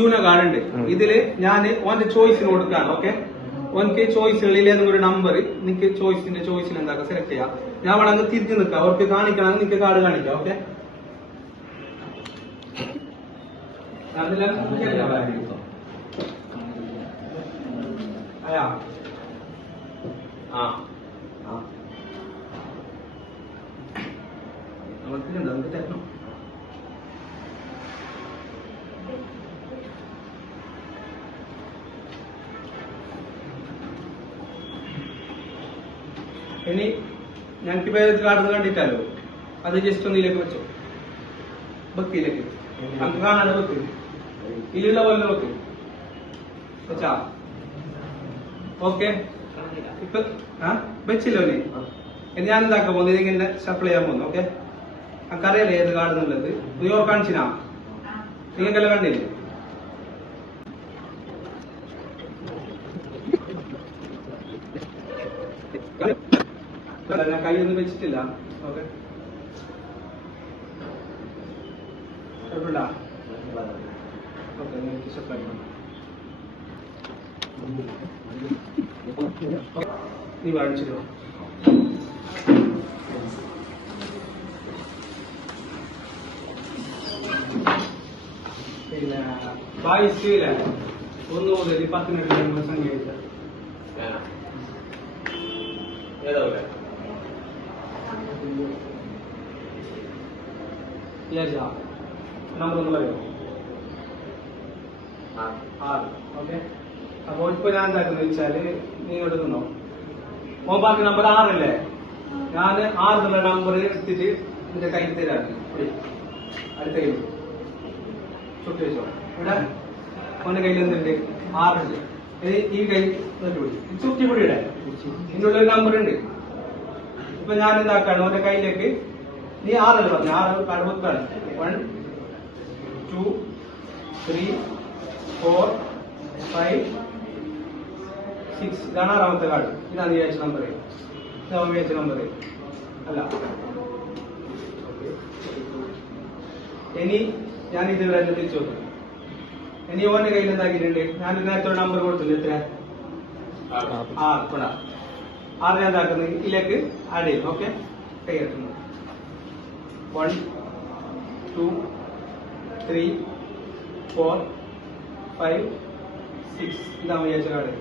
യൂന card ഉണ്ട് ഇതിൽ ഞാൻ ഓന്റെ ചോയ്സിന് കൊടുക്കാണ് ഓക്കെ ഓനക്ക് ചോയ്സുകളിൽ ഏതെങ്കിലും ഒരു നമ്പർ നിനക്ക് ചോയ്സിന്റെ ചോയ്സിൽ എന്താക്കാം? സെലക്ട് ചെയ്യാം. ഞാൻ അവിടെ അങ്ങ് തിരിഞ്ഞു നിൽക്കാം. അവർക്ക് കാണിക്കണം നിനക്ക് കാർഡ് കാണിക്കാം ഓക്കെ ആ. ആ. നമുക്ക് എന്താ? നമുക്ക് തരണം ഇനി ഞങ്ങൾക്ക് പേര് കാണുന്നത് കണ്ടിട്ടല്ലോ അത് ജസ്റ്റ് ഒന്ന് ഇതിലേക്ക് വെച്ചോ ബക്കിയിലേക്ക് നമുക്ക് കാണാണ്ട് വെക്ക് ഇതിലുള്ള പോലെ വെക്ക് വെച്ചാ ഓക്കെ ഇപ്പൊ ആ വെച്ചില്ലോ നീ ഇനി ഞാൻ എന്താക്കാൻ പോകുന്നത് ഇതിങ്ങനെ ഷഫിൾ ചെയ്യാൻ പോകുന്നു ഓക്കെ നമുക്കറിയാലേ ഏത് കാണുന്നുള്ളത് നീ ഓർ കാണിച്ചിനാ നിങ്ങൾക്കെല്ലാം കണ്ടില്ലേ അല്ല, ഞാൻ ഒന്നും വെച്ചിട്ടില്ല. ഓക്കെ. നീ വാങ്ങിച്ചിട്ടോ? പിന്നെ ബായിസ്റ്റില്ല ഒന്ന് മുതൽ പത്തിനെട്ട് സംഖ്യ എഴുതാം. വിചാരിച്ചാ നമ്പർ ഞാൻ എന്താക്കുന്നത് വെച്ചാൽ നീ എടുക്കുന്നോ മോൻ നമ്പർ ആറല്ലേ? ഞാൻ ആറ് എന്നുള്ള നമ്പർ എടുത്തിട്ട് എന്റെ കയ്യിൽ തരാണ് അടുത്ത കയ്യിൽ ചുട്ട് വെച്ചോ. ഇവിടെ മോന്റെ കയ്യിൽ എന്തുണ്ട്? ആറുണ്ട്. ഈ കൈ ചുറ്റി കൂടി ഇതിനുള്ള നമ്പർ ഉണ്ട്. ഇപ്പൊ ഞാൻ എന്താക്കാണ്? ഓന്റെ കയ്യിലേക്ക് നീ ആറല്ലേ പറഞ്ഞു? ആറ് കടവക്കാണ് one two three four five six ഇതാണ് ആറാമത്തെ കാർഡ് ഇതാണ് ഈ നമ്പർ ഇതാണ് വിചാരിച്ച നമ്പർ അല്ല. ഇനി ഞാൻ ഇതുവരെ തിരിച്ചു നോക്കും. ഇനി ഓന്റെ കയ്യിൽ എന്താക്കിയിട്ടുണ്ട് ഞാൻ ഒരു നമ്പർ കൊടുത്തില്ല? എത്ര? ആറ്. ആറ്. ഞാൻ ഇതാക്കുന്നത് ഇതിലേക്ക് ആഡ് ചെയ്യും ഓക്കെ കൈ എത്തുന്നു one two three four five six ഇതാണ് വിചാരിച്ച കാർഡ്